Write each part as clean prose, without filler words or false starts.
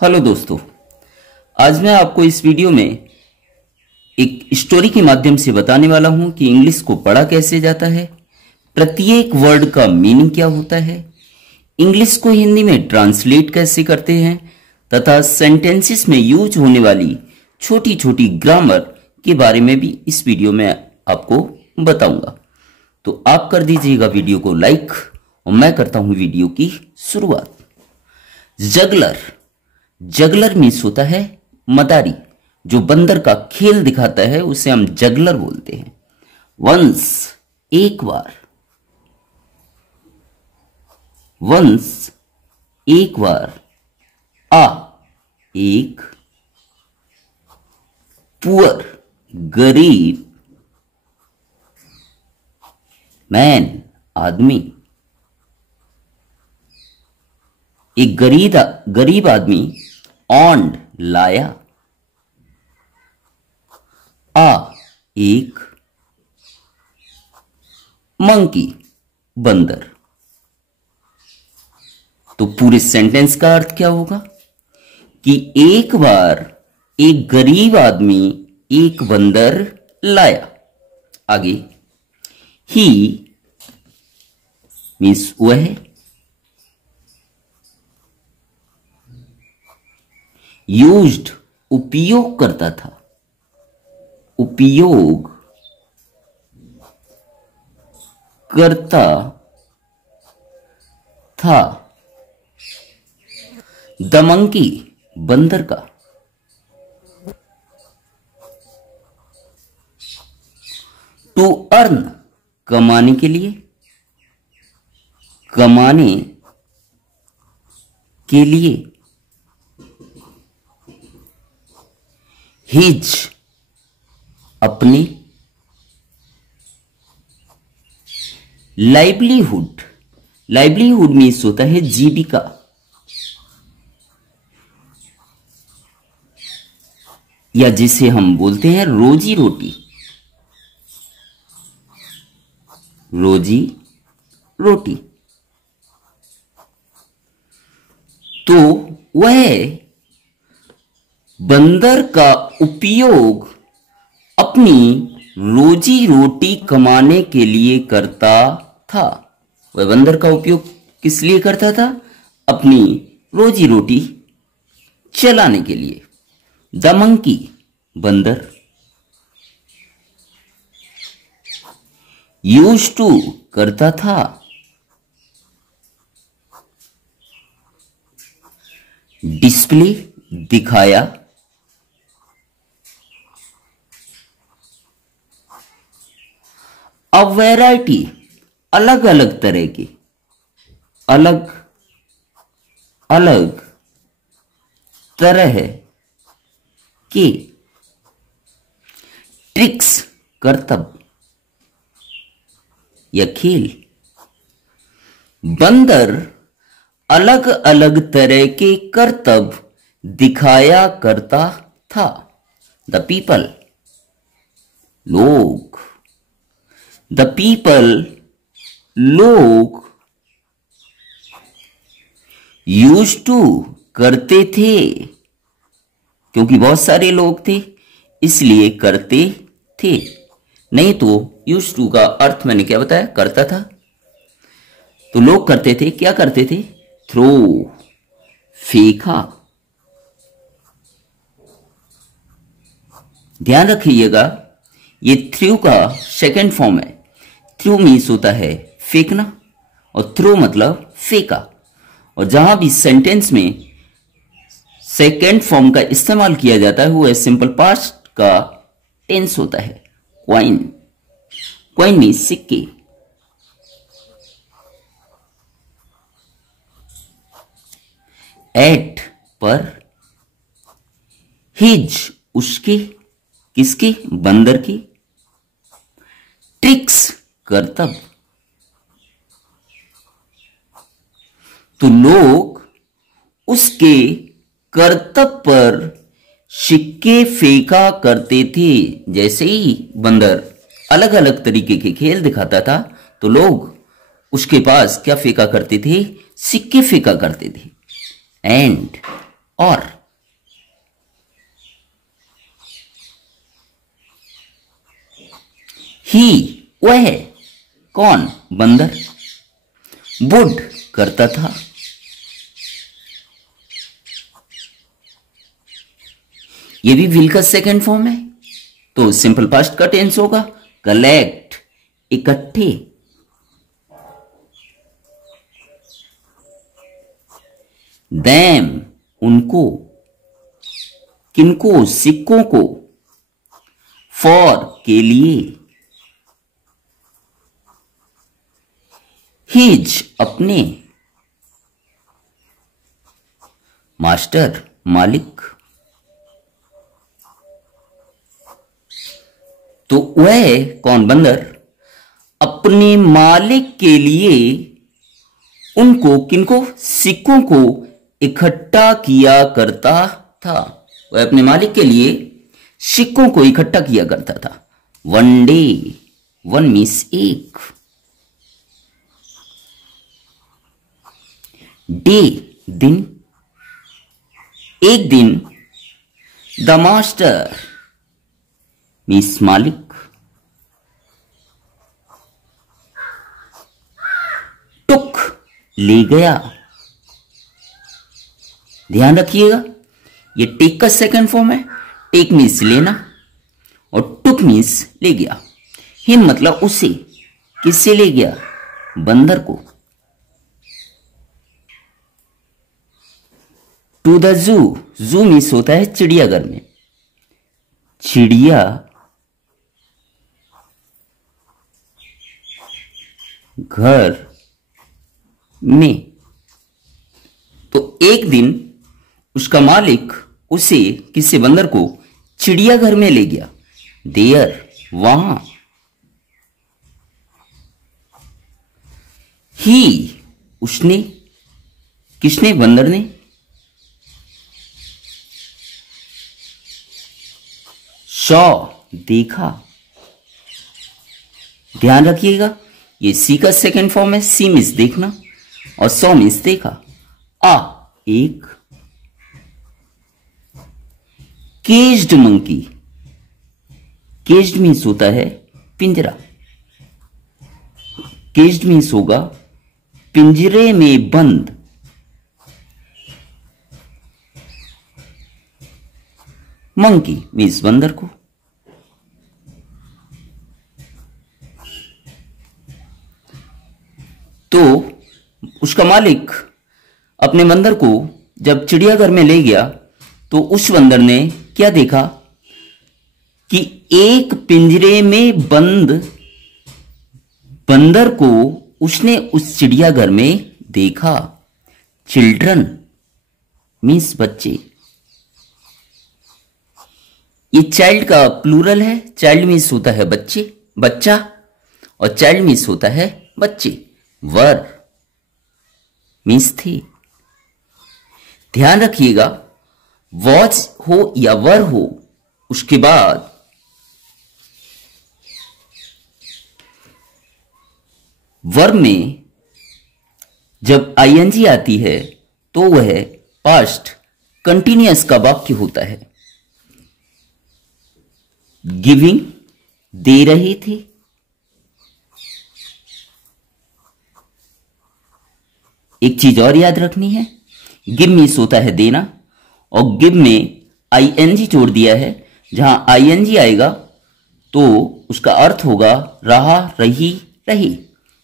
Hello दोस्तों, आज मैं आपको इस वीडियो में एक स्टोरी के माध्यम से बताने वाला हूं कि इंग्लिश को पढ़ा कैसे जाता है, प्रत्येक वर्ड का मीनिंग क्या होता है, इंग्लिश को हिंदी में ट्रांसलेट कैसे करते हैं तथा सेंटेंसेस में यूज होने वाली छोटी छोटी ग्रामर के बारे में भी इस वीडियो में आपको बताऊंगा। तो आप कर दीजिएगा वीडियो को लाइक और मैं करता हूं वीडियो की शुरुआत। जगलर, जगलर मीन्स होता है मदारी। जो बंदर का खेल दिखाता है उसे हम जगलर बोलते हैं। वंस, एक बार। वंस, एक बार। आ, एक। पुअर, गरीब। मैन, आदमी। एक गरीब आदमी ऑन्ड, लाया। आ, एक। मंकी, बंदर। तो पूरे सेंटेंस का अर्थ क्या होगा कि एक बार एक गरीब आदमी एक बंदर लाया। आगे, ही मीन्स वह। यूज्ड, उपयोग करता था। उपयोग करता था। द मंकी, बंदर का। टू अर्न, कमाने के लिए। कमाने के लिए। हिज, अपने। लाइवलीहुड, लाइवलीहुड मीन्स होता है जीविका। या जिसे हम बोलते हैं रोजी रोटी। रोजी रोटी। तो वह बंदर का उपयोग अपनी रोजी रोटी कमाने के लिए करता था। वह बंदर का उपयोग किस लिए करता था? अपनी रोजी रोटी चलाने के लिए। द मंकी, बंदर। यूज्ड टू, करता था। डिस्प्ले, दिखाया। अ वैरायटी, अलग अलग तरह की। अलग अलग तरह के। ट्रिक्स, करतब या खेल। बंदर अलग अलग तरह के करतब दिखाया करता था। द पीपल, लोग। द पीपल, लोग। यूज्ड टू, करते थे। क्योंकि बहुत सारे लोग थे इसलिए करते थे। नहीं तो यूज्ड टू का अर्थ मैंने क्या बताया? करता था। तो लोग करते थे, क्या करते थे? थ्रो, फेंका। ध्यान रखिएगा, ये थ्रू का सेकंड फॉर्म है। थ्रू मीन्स होता है फेंकना और थ्रो मतलब फेंका। और जहां भी सेंटेंस में सेकंड फॉर्म का इस्तेमाल किया जाता है वो सिंपल पास्ट का टेंस होता है। क्वाइन, क्वाइन मीन्स सिक्के। एट, पर। हिज, उसके। किसके? बंदर के। ट्रिक्स, करतब। तो लोग उसके करतब पर सिक्के फेंका करते थे। जैसे ही बंदर अलग अलग तरीके के खेल दिखाता था तो लोग उसके पास क्या फेंका करते थे? सिक्के फेंका करते थे। एंड, और ही वह, कौन, बंदर, वुड करता था, ये भी विल का सेकेंड फॉर्म है, तो सिंपल पास्ट का टेंस होगा कलेक्ट, इकट्ठे। देम, उनको, किनको, सिक्कों को, फॉर, के लिए, हिज, अपने, मास्टर, मालिक। तो वह, कौन, बंदर, अपने मालिक के लिए उनको, किनको, सिक्कों को इकट्ठा किया करता था। वह अपने मालिक के लिए सिक्कों को इकट्ठा किया करता था। वन डे, वन मीन्स एक, डे, दिन, एक दिन, द मास्टर मीन्स मालिक, टुक, ले गया। ध्यान रखिएगा, ये टेक का सेकंड फॉर्म है। टेक मीन्स लेना और टुक मीन्स ले गया। हिम मतलब उसे, किससे ले गया, बंदर को। टू द जू, जू मीन्स होता है चिड़ियाघर में, चिड़िया घर में। तो एक दिन उसका मालिक उसे, किसी बंदर को, चिड़ियाघर में ले गया। देयर, वहां। ही, उसने, किसने, बंदर ने। सॉ, देखा। ध्यान रखिएगा, ये सी का सेकंड फॉर्म है। सी मीन्स देखना और सॉ मीन्स देखा। आ, एक। केज्ड मंकी, केज्ड मीन्स होता है पिंजरा, केज्ड मीन्स होगा पिंजरे में बंद। मंकी मीन्स बंदर को। तो उसका मालिक अपने बंदर को जब चिड़ियाघर में ले गया तो उस बंदर ने क्या देखा कि एक पिंजरे में बंद बंदर को उसने उस चिड़ियाघर में देखा। चिल्ड्रन मीन्स बच्चे। ये चाइल्ड का प्लूरल है। चाइल्ड मीन्स होता है बच्चे, बच्चा, और चाइल्ड मीन्स होता है बच्चे। वर मीन्स थे। ध्यान रखिएगा, वॉज हो या वर हो, उसके बाद वर्ब में जब आईएनजी आती है तो वह पास्ट कंटिन्यूअस का वाक्य होता है। गिविंग, दे रहे थे। एक चीज और याद रखनी है, गिव मीन्स होता है देना, और गिव में आईएनजी जोड़ दिया है। जहां आईएनजी आएगा तो उसका अर्थ होगा रहा, रही, रहे।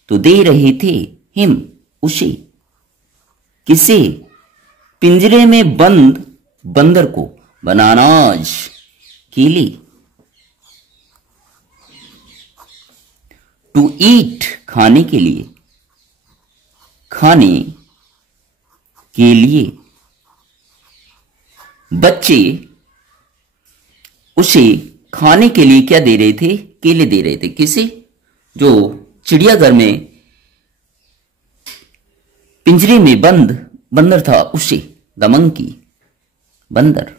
तो दे रहे थे, हिम, उसे, किसे, पिंजरे में बंद बंदर को, बनानाज, केले। टू ईट, खाने के लिए, खाने के लिए। बच्चे उसे खाने के लिए क्या दे रहे थे, केले दे रहे थे। किसे, जो चिड़ियाघर में पिंजरे में बंद बंदर था उसे, द मंकी, बंदर।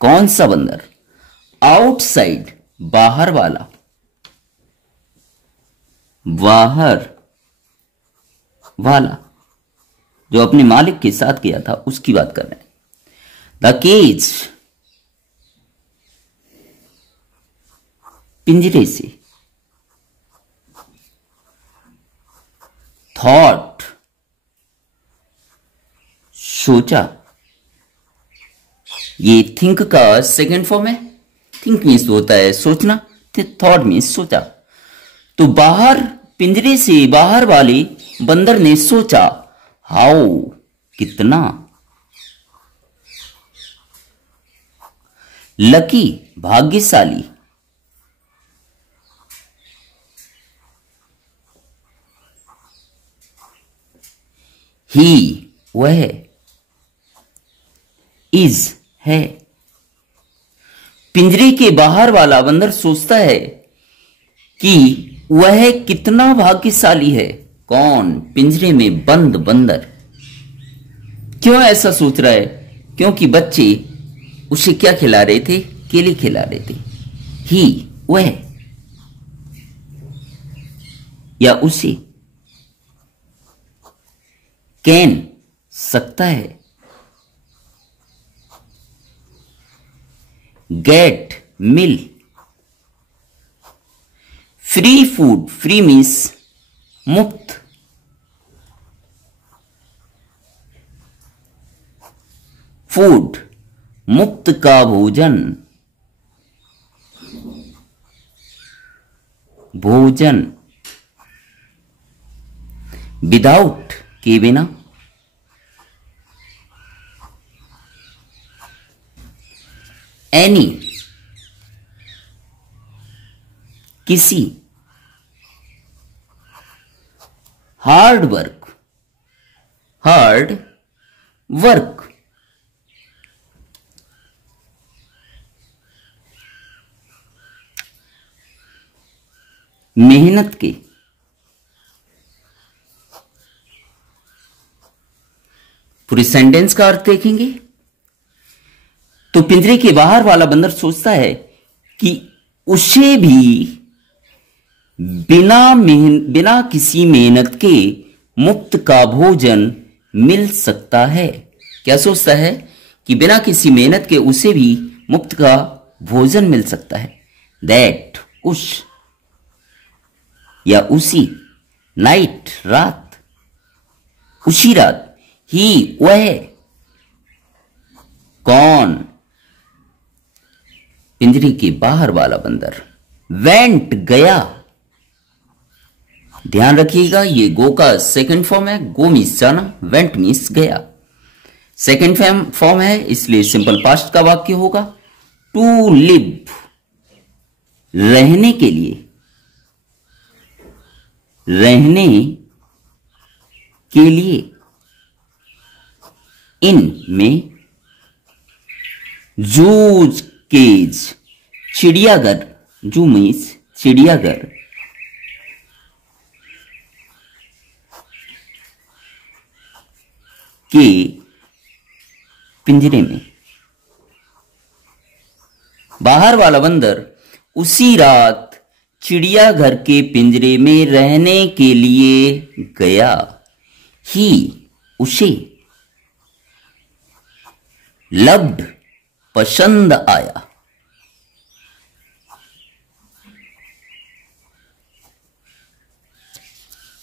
कौन सा बंदर, आउटसाइड, बाहर वाला, बाहर वाला जो अपने मालिक के साथ गया था उसकी बात कर रहे हैं। द केज, पिंजरे से। थॉट, सोचा। ये थिंक का सेकेंड फॉर्म है। थिंक मीन्स होता है सोचना, थॉट मीन्स सोचा। तो बाहर, पिंजरे से बाहर वाले बंदर ने सोचा, हाउ, कितना। लकी, भाग्यशाली। ही, वह। इज, है। पिंजरे के बाहर वाला बंदर सोचता है कि वह कितना भाग्यशाली है। कौन? पिंजरे में बंद बंदर। क्यों ऐसा सोच रहा है? क्योंकि बच्चे उसे क्या खिला रहे थे? केले खिला रहे थे। ही, वह या उसे। कैन, सकता है। गेट, मिल। फ्री फूड, फ्री मीन्स मुफ्त। फूड, मुफ्त का भोजन। भोजन। विदाउट, के बिना। एनी, किसी। Hard work, hard work. मेहनत के। पूरे सेंटेंस का अर्थ देखेंगे तो पिंजरे के बाहर वाला बंदर सोचता है कि उसे भी बिना किसी मेहनत के मुफ्त का भोजन मिल सकता है। क्या सोचता है? कि बिना किसी मेहनत के उसे भी मुफ्त का भोजन मिल सकता है। दैट, उस या उसी। नाइट, रात, उसी रात। ही, वह। कौन? पिंजरे के बाहर वाला बंदर। वेंट, गया। ध्यान रखिएगा ये गो का सेकंड फॉर्म है। गो मीन्स जाना, वेंट मीन्स गया। सेकंड फॉर्म है इसलिए सिंपल पास्ट का वाक्य होगा। टू लिव, रहने के लिए। रहने के लिए। इन में। जूज, केज, चिड़ियाघर। जू मीन्स चिड़ियाघर। के, पिंजरे में। बाहर वाला बंदर उसी रात चिड़ियाघर के पिंजरे में रहने के लिए गया। ही, उसे। लव्ड, पसंद आया।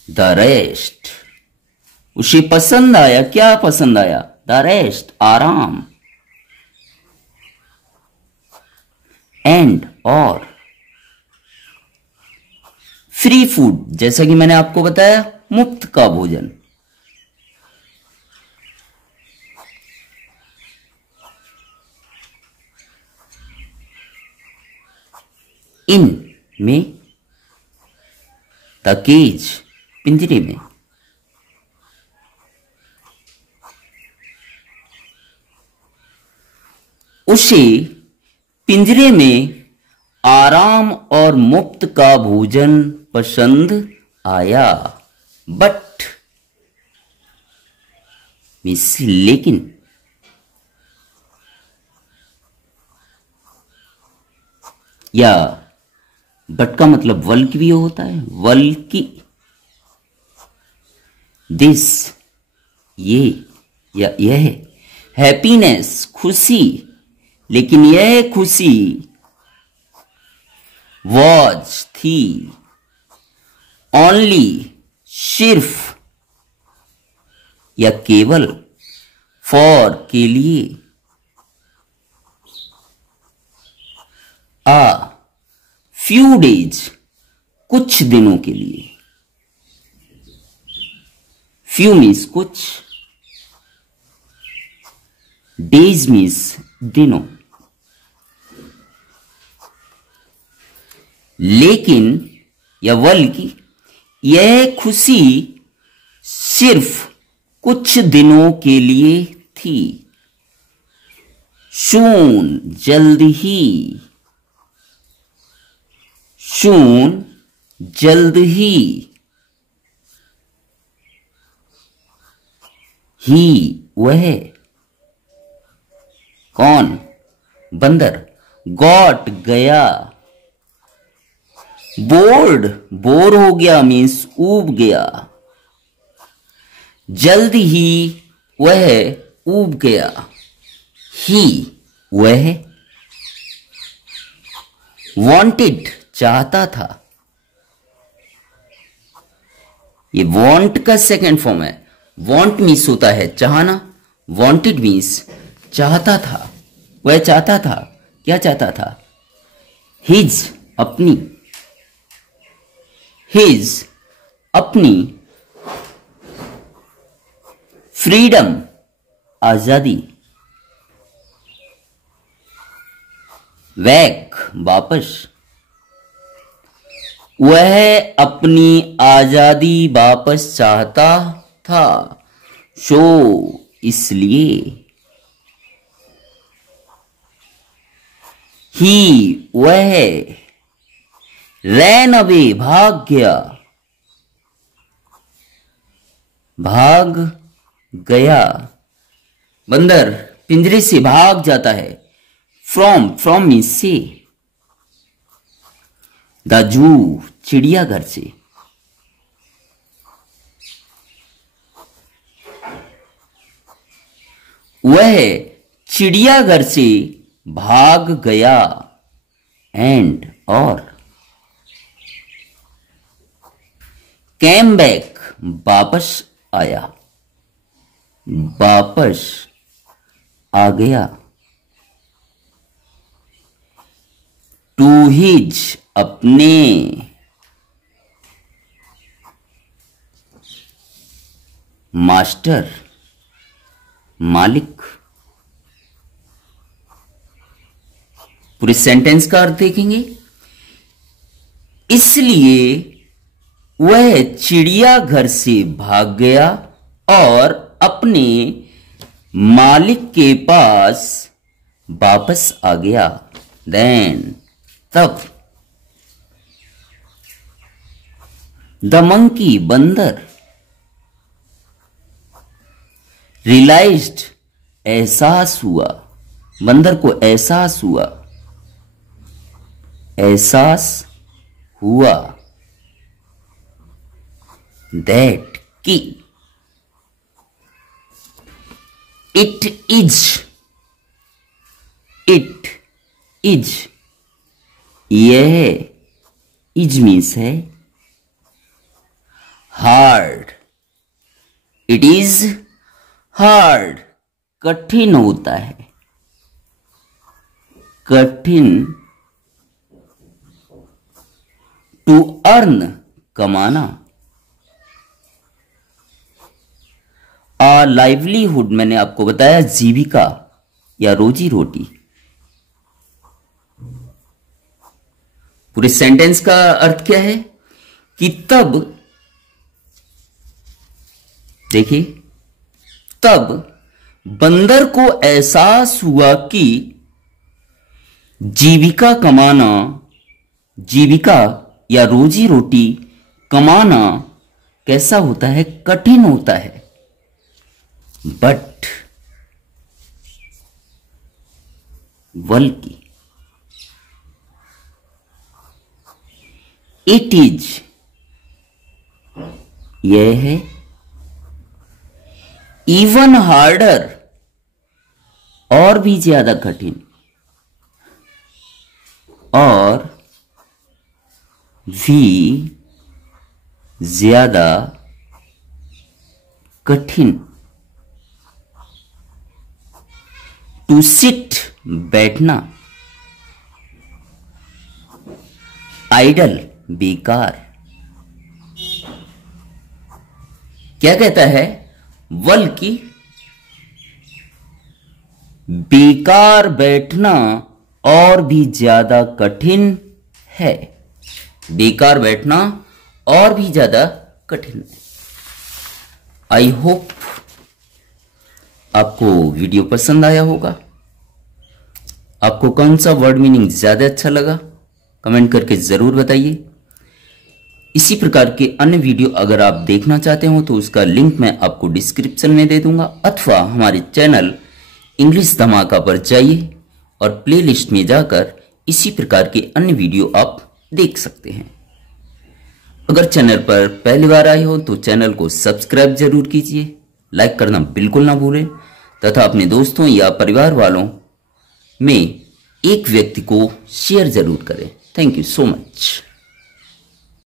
द रेस्ट, उसे पसंद आया। क्या पसंद आया? द रेस्ट, आराम। एंड, और। फ्री फूड, जैसा कि मैंने आपको बताया, मुफ्त का भोजन। इन में। द केज, पिंजरे में। उसे पिंजरे में आराम और मुफ्त का भोजन पसंद आया। बट मीन्स लेकिन। या बट का मतलब वल्क भी होता है। वल्की। दिस, ये या यह, हैप्पीनेस खुशी, लेकिन यह खुशी वॉज थी, ओनली सिर्फ या केवल, फॉर के लिए, आ फ्यू डेज कुछ दिनों के लिए, फ्यू मीन्स कुछ, डेज मीन्स दिनों, लेकिन या बल्कि यह खुशी सिर्फ कुछ दिनों के लिए थी, सून जल्द ही, सून जल्द ही वह, कौन, बंदर, गॉट गया, बोर्ड बोर हो गया मीन्स ऊब गया, जल्द ही वह ऊब गया, ही वह, वांटेड चाहता था, ये वांट का सेकेंड फॉर्म है, वांट मीन्स होता है चाहना, वांटेड मीन्स चाहता था, वह चाहता था, क्या चाहता था, हिज अपनी, हिज अपनी, फ्रीडम आजादी, बैक वापस, वह अपनी आजादी वापस चाहता था, सो इसलिए, ही वह, रैन अवे भाग गया, भाग गया, बंदर पिंजरे से भाग जाता है, फ्रॉम, फ्रॉम मीन्स से, द जू चिड़ियाघर से, वह चिड़ियाघर से भाग गया, एंड और, कैम बैक वापस आया, वापस आ गया, टू हिज अपने, मास्टर मालिक, पूरे सेंटेंस का अर्थ देखेंगे, इसलिए वह चिड़ियाघर से भाग गया और अपने मालिक के पास वापस आ गया, देन तब, द मंकी बंदर, रियलाइज्ड एहसास हुआ, बंदर को एहसास हुआ, एहसास हुआ, दैट की, इट इज, इट इज, यह, इज मीन्स है हार्ड, इट इज हार्ड, कठिन होता है, कठिन, टू अर्न कमाना, लाइवलीहुड मैंने आपको बताया जीविका या रोजी रोटी, पूरे सेंटेंस का अर्थ क्या है कि तब, देखिए, तब बंदर को एहसास हुआ कि जीविका कमाना, जीविका या रोजी रोटी कमाना कैसा होता है, कठिन होता है, बट बल्कि, इट इज, यह है, इवन हार्डर, और भी ज्यादा कठिन, और भी ज्यादा कठिन। टू सिट बैठना, आइडल बेकार। क्या कहता है? बल्कि बेकार बैठना और भी ज्यादा कठिन है। बेकार बैठना और भी ज्यादा कठिन है। आई होप आपको वीडियो पसंद आया होगा। आपको कौन सा वर्ड मीनिंग ज्यादा अच्छा लगा, कमेंट करके जरूर बताइए। इसी प्रकार के अन्य वीडियो अगर आप देखना चाहते हो तो उसका लिंक मैं आपको डिस्क्रिप्शन में दे दूंगा, अथवा हमारे चैनल इंग्लिश धमाका पर जाइए और प्लेलिस्ट में जाकर इसी प्रकार के अन्य वीडियो आप देख सकते हैं। अगर चैनल पर पहली बार आए हो तो चैनल को सब्सक्राइब जरूर कीजिए, लाइक करना बिल्कुल ना भूलें, तथा अपने दोस्तों या परिवार वालों में एक व्यक्ति को शेयर जरूर करें। Thank you so much.